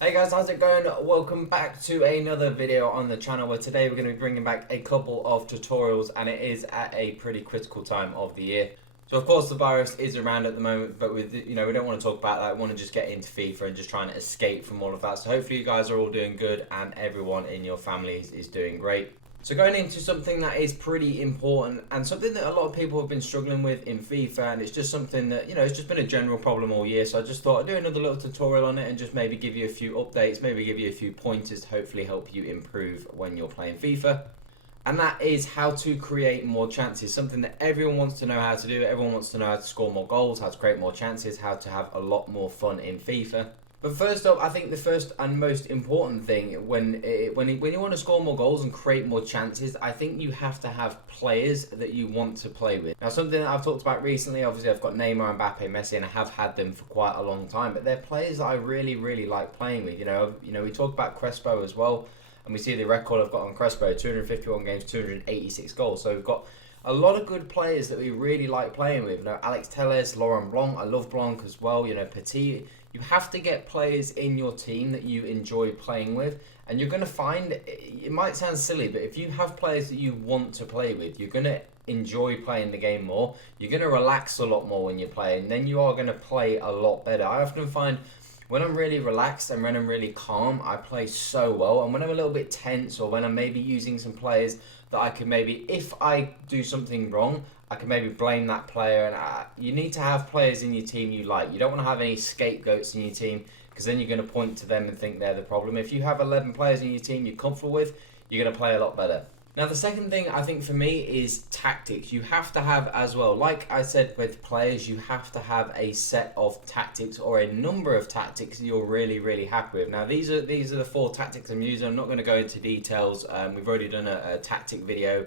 Hey guys, how's it going? Welcome back to another video on the channel where today we're going to be bringing back a couple of tutorials, and it is at a pretty critical time of the year. So of course the virus is around at the moment, but we don't want to talk about that. We want to just get into FIFA and just trying to escape from all of that. So hopefully you guys are all doing good and everyone in your families is doing great. So going into something that is pretty important and something that a lot of people have been struggling with in FIFA, and it's just something that, it's just been a general problem all year. So I just thought I'd do another little tutorial on it and just maybe give you a few updates, maybe give you a few pointers to hopefully help you improve when you're playing FIFA. And that is how to create more chances, something that everyone wants to know how to do. Everyone wants to know how to score more goals, how to create more chances, how to have a lot more fun in FIFA. But first up, I think the first and most important thing when you want to score more goals and create more chances, I think you have to have players that you want to play with. Now, something that I've talked about recently, obviously I've got Neymar, Mbappe, Messi, and I have had them for quite a long time. But they're players that I really, really like playing with. We talk about Crespo as well, and we see the record I've got on Crespo: 251 games, 286 goals. So we've got a lot of good players that we really like playing with. Alex Telles, Laurent Blanc, I love Blanc as well. Petit. You have to get players in your team that you enjoy playing with, and you're going to find, it might sound silly, but if you have players that you want to play with, you're going to enjoy playing the game more. You're going to relax a lot more when you're playing. Then you are going to play a lot better. I often find when I'm really relaxed and when I'm really calm, I play so well. And when I'm a little bit tense, or when I'm maybe using some players that I can maybe, if I do something wrong, I can maybe blame that player. And you need to have players in your team you like. You don't want to have any scapegoats in your team, because then you're going to point to them and think they're the problem. If you have 11 players in your team you're comfortable with, you're going to play a lot better. Now, the second thing I think for me is tactics. You have to have as well, like I said with players, you have to have a set of tactics or a number of tactics that you're really, really happy with. Now, these are the 4 tactics I'm using. I'm not going to go into details. We've already done a tactic video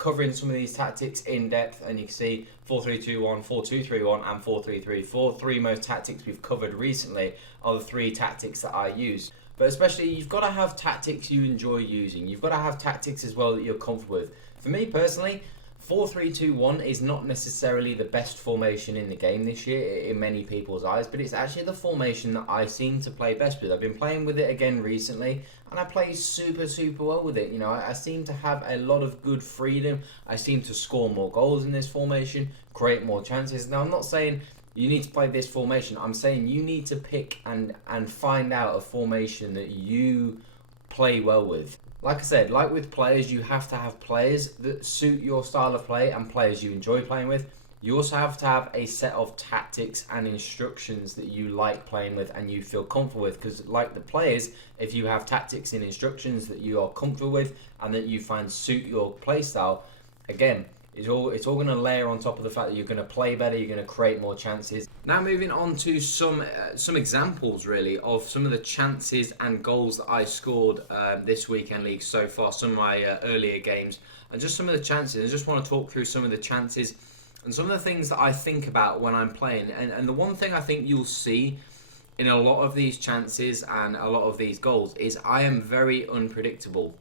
covering some of these tactics in depth, and you can see 4-3-2-1, 4-2-3-1, and 4-3-3-4. 3 most tactics we've covered recently are the 3 tactics that I use. But especially, you've got to have tactics you enjoy using. You've got to have tactics as well that you're comfortable with. For me personally, 4-3-2-1 is not necessarily the best formation in the game this year in many people's eyes, but it's actually the formation that I seem to play best with. I've been playing with it again recently, and I play super, super well with it. I seem to have a lot of good freedom. I seem to score more goals in this formation, create more chances. Now, I'm not saying you need to play this formation. I'm saying you need to pick and find out a formation that you play well with. Like I said, like with players, you have to have players that suit your style of play and players you enjoy playing with. You also have to have a set of tactics and instructions that you like playing with and you feel comfortable with. Because like the players, if you have tactics and instructions that you are comfortable with and that you find suit your play style, again, it's all going to layer on top of the fact that you're going to play better, you're going to create more chances. Now moving on to some examples really of some of the chances and goals that I scored this weekend league so far, some of my earlier games, and just some of the chances. I just want to talk through some of the chances and some of the things that I think about when I'm playing. And the one thing I think you'll see in a lot of these chances and a lot of these goals is I am very unpredictable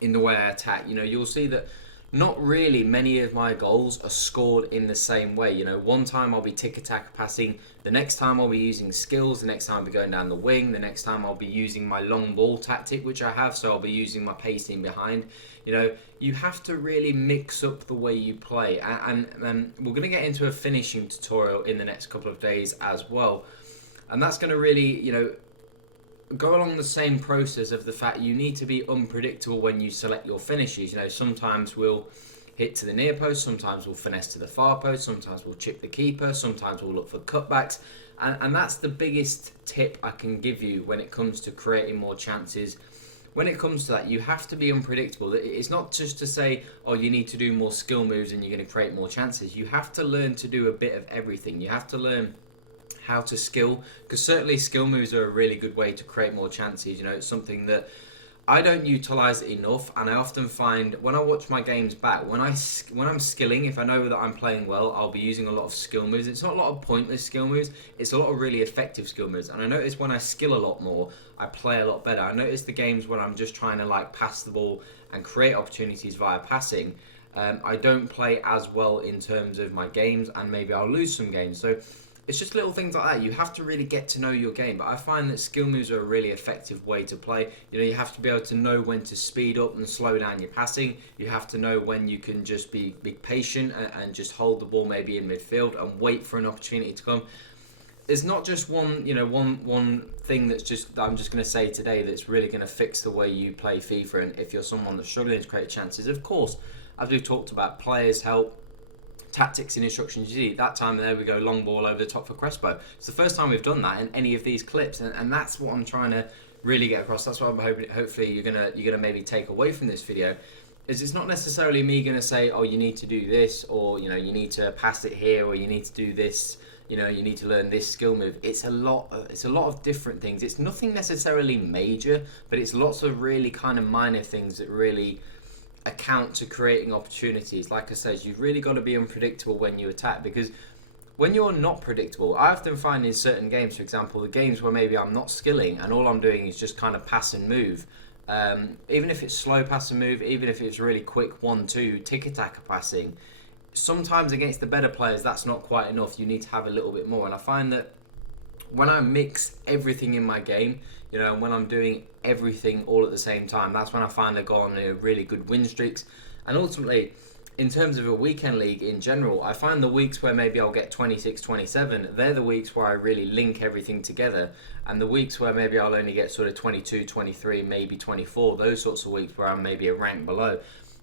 in the way I attack. You'll see that not really many of my goals are scored in the same way. One time I'll be tick-attack passing, the next time I'll be using skills, the next time I'll be going down the wing, the next time I'll be using my long ball tactic, which I have, so I'll be using my pacing behind. You have to really mix up the way you play, and we're going to get into a finishing tutorial in the next couple of days as well, and that's going to really, go along the same process of the fact you need to be unpredictable when you select your finishes. Sometimes we'll hit to the near post, sometimes we'll finesse to the far post, sometimes we'll chip the keeper, sometimes we'll look for cutbacks, and that's the biggest tip I can give you when it comes to creating more chances. When it comes to that, you have to be unpredictable. It's not just to say, oh, you need to do more skill moves and you're going to create more chances. You have to learn to do a bit of everything. You have to learn how to skill, because certainly skill moves are a really good way to create more chances. It's something that I don't utilize enough, and I often find when I watch my games back, when I'm skilling, if I know that I'm playing well, I'll be using a lot of skill moves. It's not a lot of pointless skill moves, it's a lot of really effective skill moves. And I notice when I skill a lot more, I play a lot better. I notice the games when I'm just trying to pass the ball and create opportunities via passing, I don't play as well in terms of my games, and maybe I'll lose some games. So it's just little things like that. You have to really get to know your game. But I find that skill moves are a really effective way to play. You know, you have to be able to know when to speed up and slow down your passing. You have to know when you can just be patient and just hold the ball maybe in midfield and wait for an opportunity to come. There's not just one thing that I'm just going to say today that's really going to fix the way you play FIFA. And if you're someone that's struggling to create chances, of course, as we've talked about, players help. Tactics and instructions. You see that time there we go, long ball over the top for Crespo. It's the first time we've done that in any of these clips, and that's what I'm trying to really get across. That's what I'm hoping. Hopefully you're gonna maybe take away from this video. Is it's not necessarily me gonna say, oh, you need to do this, or you need to pass it here, or you need to do this. You need to learn this skill move. It's a lot of different things. It's nothing necessarily major, but it's lots of really kind of minor things that really account to creating opportunities. Like I said, you've really got to be unpredictable when you attack, because when you're not predictable, I often find in certain games, for example, the games where maybe I'm not skilling and all I'm doing is just kind of pass and move, even if it's slow pass and move, even if it's really quick 1-2 tick-attack passing, sometimes against the better players that's not quite enough. You need to have a little bit more. And I find that when I mix everything in my game, and when I'm doing everything all at the same time, that's when I find I go on really good win streaks. And ultimately, in terms of a weekend league in general, I find the weeks where maybe I'll get 26, 27, they're the weeks where I really link everything together. And the weeks where maybe I'll only get sort of 22, 23, maybe 24, those sorts of weeks where I'm maybe a rank below,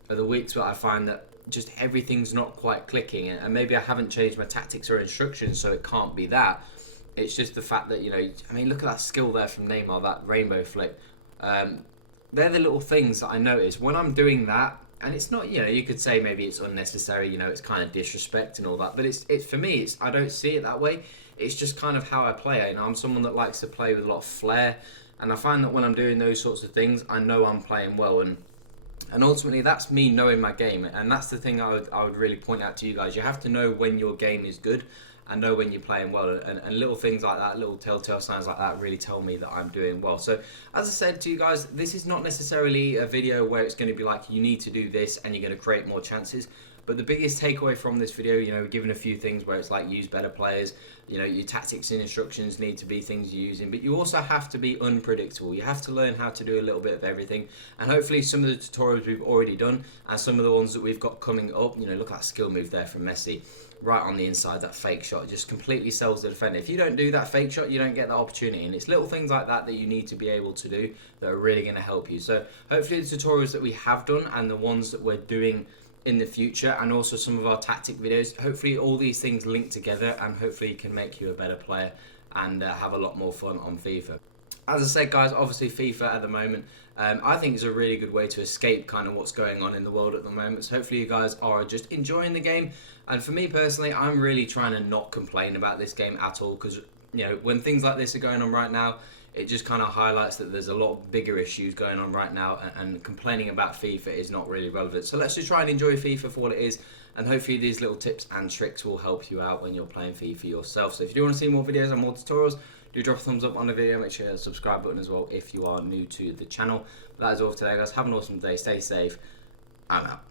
are the weeks where I find that just everything's not quite clicking. And maybe I haven't changed my tactics or instructions, so it can't be that. It's just the fact that, look at that skill there from Neymar, that rainbow flick. They're the little things that I notice when I'm doing that. And it's not, you could say maybe it's unnecessary, it's kind of disrespect and all that. But it's for me, I don't see it that way. It's just kind of how I play. I'm someone that likes to play with a lot of flair. And I find that when I'm doing those sorts of things, I know I'm playing well. And ultimately, that's me knowing my game. And that's the thing I would really point out to you guys. You have to know when your game is good and know when you're playing well, and little things like that, little telltale signs like that really tell me that I'm doing well. So as I said to you guys, this is not necessarily a video where it's going to be like you need to do this and you're going to create more chances. But the biggest takeaway from this video, we're given a few things where it's like use better players, your tactics and instructions need to be things you're using, but you also have to be unpredictable. You have to learn how to do a little bit of everything. And hopefully some of the tutorials we've already done and some of the ones that we've got coming up, look at that skill move there from Messi. Right on the inside, that fake shot just completely sells the defender. If you don't do that fake shot, you don't get that opportunity. And it's little things like that that you need to be able to do that are really going to help you. So hopefully the tutorials that we have done and the ones that we're doing in the future, and also some of our tactic videos, hopefully all these things link together and hopefully can make you a better player and have a lot more fun on FIFA. As I said, guys, obviously FIFA at the moment, I think is a really good way to escape kind of what's going on in the world at the moment. So hopefully you guys are just enjoying the game. And for me personally, I'm really trying to not complain about this game at all, because when things like this are going on right now, it just kind of highlights that there's a lot bigger issues going on right now, and complaining about FIFA is not really relevant. So let's just try and enjoy FIFA for what it is, and hopefully these little tips and tricks will help you out when you're playing FIFA yourself. So if you do want to see more videos and more tutorials, do drop a thumbs up on the video. Make sure you hit the subscribe button as well if you are new to the channel. That is all for today, guys. Have an awesome day. Stay safe. I'm out.